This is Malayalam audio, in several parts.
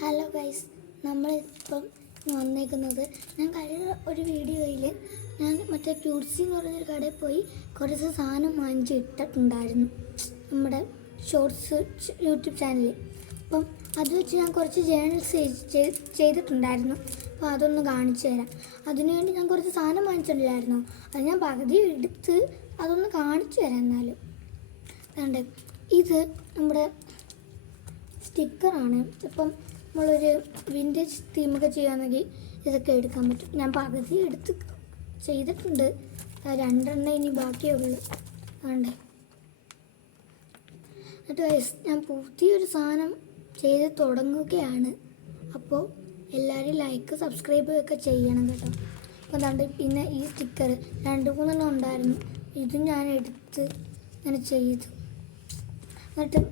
ഹലോ ഗൈസ്, നമ്മളിപ്പം വന്നേക്കുന്നത് ഞാൻ കഴിഞ്ഞ ഒരു വീഡിയോയിൽ ഞാൻ മറ്റേ ക്യൂട്സി എന്ന് പറഞ്ഞൊരു കടയിൽ പോയി കുറച്ച് സാധനം വാങ്ങിച്ച് ഇട്ടിട്ടുണ്ടായിരുന്നു നമ്മുടെ ഷോർട്സ് യൂട്യൂബ് ചാനലിൽ. അപ്പം അത് വെച്ച് ഞാൻ കുറച്ച് ജേണൽസ് ചെയ്തിട്ടുണ്ടായിരുന്നു. അപ്പോൾ അതൊന്ന് കാണിച്ചു തരാം. അതിനുവേണ്ടി ഞാൻ കുറച്ച് സാധനം വാങ്ങിച്ചിട്ടില്ലായിരുന്നു. അത് ഞാൻ പകുതി എടുത്ത് അതൊന്ന് കാണിച്ചു തരാം. എന്നാലും അതുകൊണ്ട് ഇത് നമ്മുടെ സ്റ്റിക്കറാണ്. ഇപ്പം നമ്മളൊരു വിൻറ്റേജ് തീമൊക്കെ ചെയ്യുകയാണെങ്കിൽ ഇതൊക്കെ എടുക്കാൻ പറ്റും. ഞാൻ പകുതി എടുത്ത് ചെയ്തിട്ടുണ്ട്, 2 ഇനി ബാക്കിയേ ഉള്ളൂ. അതുകൊണ്ട് എന്നിട്ട് ഞാൻ പുതിയൊരു സാധനം ചെയ്ത് തുടങ്ങുകയാണ്. അപ്പോൾ എല്ലാവരും ലൈക്ക് സബ്സ്ക്രൈബ് ഒക്കെ ചെയ്യണം കേട്ടോ. അപ്പോൾ അതുകൊണ്ട് പിന്നെ ഈ സ്റ്റിക്കർ 2-3 ഉണ്ടായിരുന്നു. ഇതും ഞാൻ എടുത്ത് ഇങ്ങനെ ചെയ്തു. എന്നിട്ട്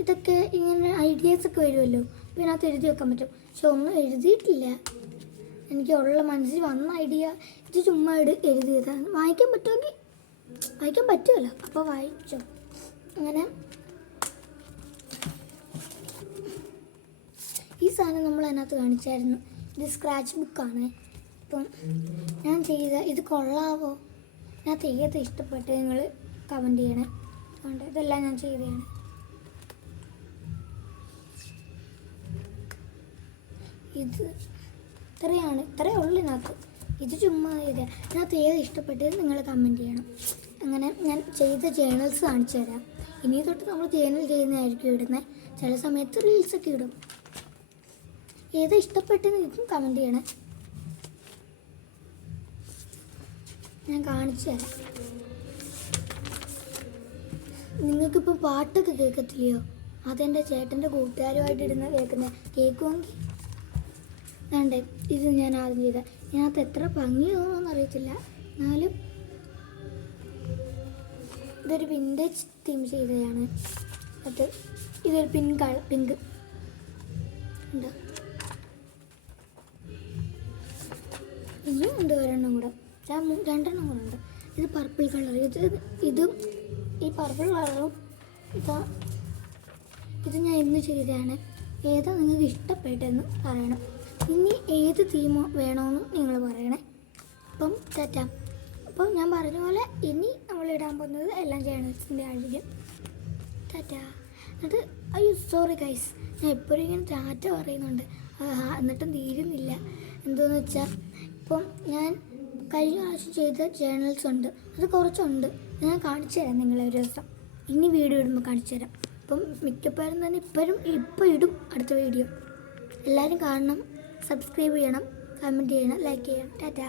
ഇതൊക്കെ ഇങ്ങനെ ഐഡിയാസൊക്കെ വരുമല്ലോ, അപ്പോൾ ഇതിനകത്ത് എഴുതി വെക്കാൻ പറ്റും. പക്ഷെ ഒന്നും എഴുതിയിട്ടില്ല. എനിക്കുള്ള മനസ്സിൽ വന്ന ഐഡിയ ഇത് ചുമ്മാ എഴുതിയതാണ്. വായിക്കാൻ പറ്റുമെങ്കിൽ വായിക്കാൻ പറ്റുമല്ലോ, അപ്പോൾ വായിച്ചോ. അങ്ങനെ ഈ സാധനം നമ്മൾ അതിനകത്ത് കാണിച്ചായിരുന്നു. ഇത് സ്ക്രാച്ച് ബുക്കാണ്. അപ്പം ഞാൻ ചെയ്ത ഇത് കൊള്ളാവോ, ഇതിനകത്ത് ഏത് ഇഷ്ടപ്പെട്ട് നിങ്ങൾ കമൻറ്റ് ചെയ്യണേ. അതുകൊണ്ട് ഇതെല്ലാം ഞാൻ ചെയ്തതാണ്. ഇത് ഇത്രയേ ഉള്ളൂ ഇതിനകത്ത്. ഇത് ചുമ്മാ ഇതിനകത്ത് ഏത് ഇഷ്ടപ്പെട്ടത് നിങ്ങൾ കമൻറ്റ് ചെയ്യണം. അങ്ങനെ ഞാൻ ചെയ്ത ജേണൽസ് കാണിച്ചു തരാം. ഇനി തൊട്ട് നമ്മൾ ജേണൽ ചെയ്യുന്നതായിരിക്കും ഇടുന്നത്. ചില സമയത്ത് റീൽസൊക്കെ ഇടും. ഏത് ഇഷ്ടപ്പെട്ടെന്ന് ഇതും കമൻറ്റ് ചെയ്യണേ. ഞാൻ കാണിച്ചു തരാം. നിങ്ങൾക്കിപ്പോൾ പാട്ടൊക്കെ കേൾക്കത്തില്ലയോ? അതെൻ്റെ ചേട്ടൻ്റെ കൂട്ടുകാരുമായിട്ട് ഇടുന്ന കേൾക്കുന്നത്. കേൾക്കുമെങ്കിൽ വേണ്ടേ. ഇത് ഞാൻ ആദ്യം ചെയ്ത ഇതിനകത്ത് എത്ര ഭംഗി തോന്നുമെന്ന് അറിയത്തില്ല. എന്നാലും ഇതൊരു വിൻറ്റേജ് തീം ചെയ്തതാണ്. അത് ഇതൊരു പിങ്ക് ഉണ്ട്. ഇനിയും ഉണ്ട് ഒരെണ്ണം കൂടെ, 2 കൂടെ ഉണ്ട്. ഇത് പർപ്പിൾ കളർ. ഇതും ഈ പർപ്പിൾ കളറും ഇത് ഞാൻ ഇന്ന് ചെയ്തതാണ്. ഏതാ നിങ്ങൾക്ക് ഇഷ്ടപ്പെട്ടെന്ന് പറയണം. ഇനി ഏത് തീമോ വേണമെന്നും നിങ്ങൾ പറയണേ. അപ്പം ടാറ്റ. അപ്പം ഞാൻ പറഞ്ഞ പോലെ ഇനി നമ്മളിടാൻ പോകുന്നത് എല്ലാം ജേണൽസിൻ്റെ ആയിരിക്കും. ടാറ്റ. എന്നിട്ട് സോറി ഗൈസ്, ഞാൻ എപ്പോഴും ഇങ്ങനെ ടാറ്റ പറയുന്നുണ്ട്, എന്നിട്ടും തീരുന്നില്ല. എന്താണെന്ന് വെച്ചാൽ ഇപ്പം ഞാൻ കഴിഞ്ഞ പ്രാവശ്യം ചെയ്ത ജേണൽസ് ഉണ്ട്, അത് കുറച്ചുണ്ട്. ഞാൻ കാണിച്ചു തരാം നിങ്ങളെ ഒരു ദിവസം. ഇനി വീഡിയോ ഇടുമ്പോൾ കാണിച്ചു തരാം. അപ്പം മിക്കപ്പോഴും തന്നെ ഇപ്പം ഇടും അടുത്ത വീഡിയോ. എല്ലാവരും കാണണം, സബ്സ്ക്രൈബ് ചെയ്യണം, കമൻറ്റ് ചെയ്യണം, ലൈക്ക് ചെയ്യണം. ടാറ്റ.